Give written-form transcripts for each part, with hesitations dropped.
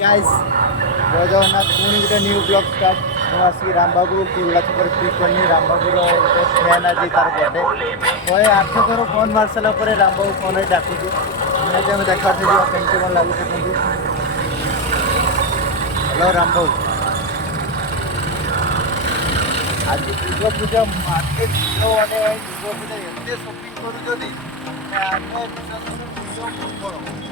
Guys जय जगन्नाथ पुणी गोटे न्यू ब्लॉग स्टार्ट ମୁଁ ଆସିକି ରାମବାବୁ ପୁରୁଣା ଛକରେ ପିକ୍ କଲି ରାମବାବୁର ଗୋଟେ ଫ୍ୟାନ୍ ଆଜି ତାର ବର୍ଥଡେ 108 ଥର ଫୋନ୍ ମାରି ସାରିଲା ପରେ ରାମବାବୁ ଫୋନ୍ରେ ଡାକୁଛୁ ନିହାତି ଆମେ ଦେଖାଉଛୁ ଯିବା କେମିତି କ'ଣ ଲାଗୁଛି କିନ୍ତୁ ହ୍ୟାଲୋ ରାମବାବୁ ଆଜି ଦୁର୍ଗା ପୂଜା ମାର୍କେଟ ଝିଅ ମାନେ ଦୁର୍ଗା ପୂଜା ଏତେ ସପିଂ କରୁଛନ୍ତି ଆମେ ବିଶ୍ୱାସ କରୁ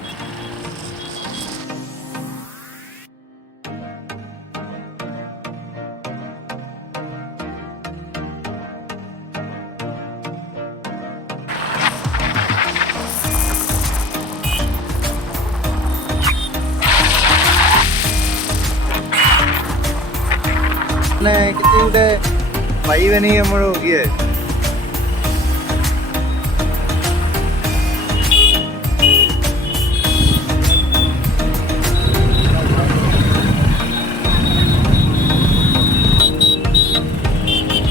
किसी गोटे पाइबे नहीं आम ये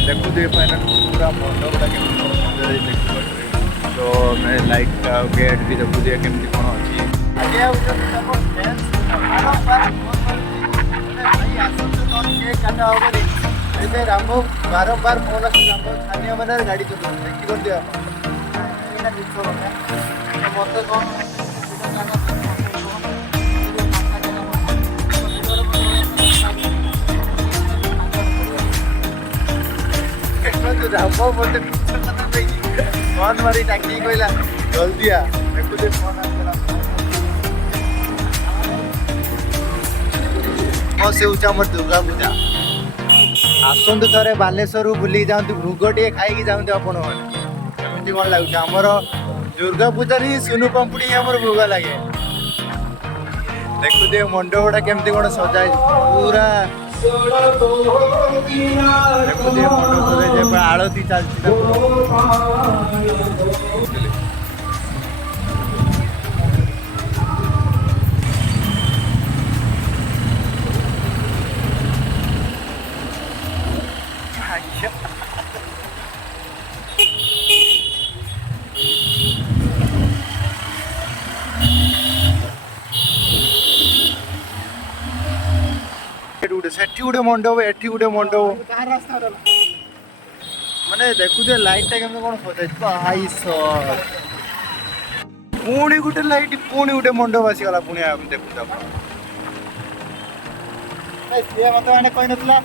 देखुए फाइनल पूरा मंडपटा केमी तो मैं लाइट का गेट भी देखुए केमी कौन अच्छी काटा हे रामबाबू बारंबार फोन रामबाबू स्थानीय मैंने गाड़ी चलते देखी कर दिया मत रामबाबू मत फोन मारी डाकी कहला जल्दी आ देखुए फोन से मोर दुर्गा पूजा आसतु थे बालेश्वर बुल जाते भोग टे खाई जाते आपण मैंने कौन लगे आमर दुर्गा पूजा ही सुनु पंपुड़ी आम भोग लगे देखुए मंडपटा केमती कौन सजाई पूरा देखुए मंडप आलती चलती सेठी गोटे मंडप एठी गोटे मंडप माने देखुए लाइट टा केमते कोन सजाई भाई सब पुणी गोटे लाइट पुणी गोटे मंडप आसी गला पुणी देखुता सी मत मैंने कही ना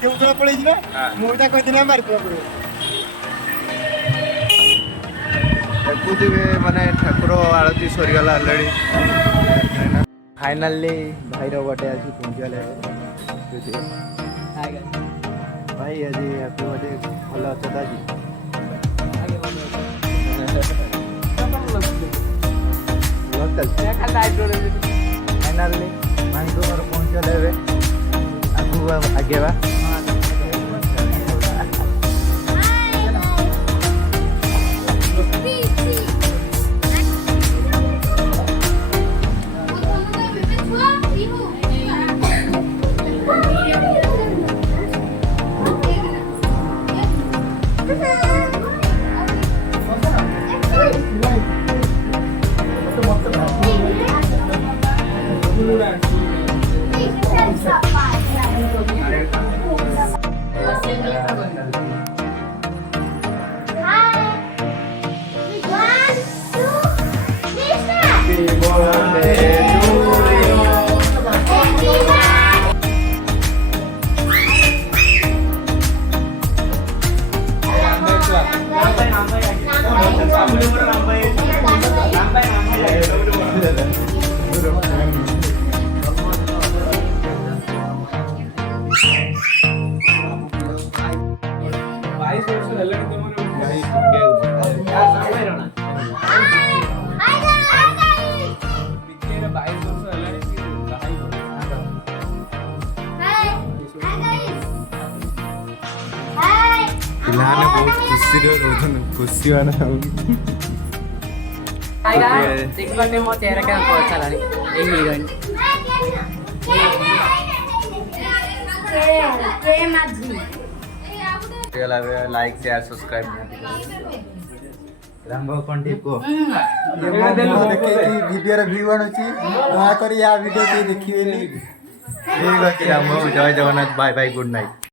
से उतरा पड़े मुझे कही मार देखुए माने ठाकुर आरती सरीगला अलरेडी फाइनाली भाईर बर्थडे आज पहुँचीगले भाई आज हैप्पी बर्थडे भल अच्छा फाइनाली भाई को पहुँचले आगू आगे बा बहुत खुशी खुशी वाला मो चेहरा क्या heroine like share subscribe Rambabu କ'ଣ ଟିକେ କୁହ ଦେଖେଇକି ଭିଡ଼ିଓର ଭିଉ ଆଣୁଛି ଦୟାକରି ୟା ଭିଡ଼ିଓ କେହି ଦେଖିବେନି। ଠିକ୍ ଅଛି ରାମବାବୁ ଜୟ Jagannath bye bye good night.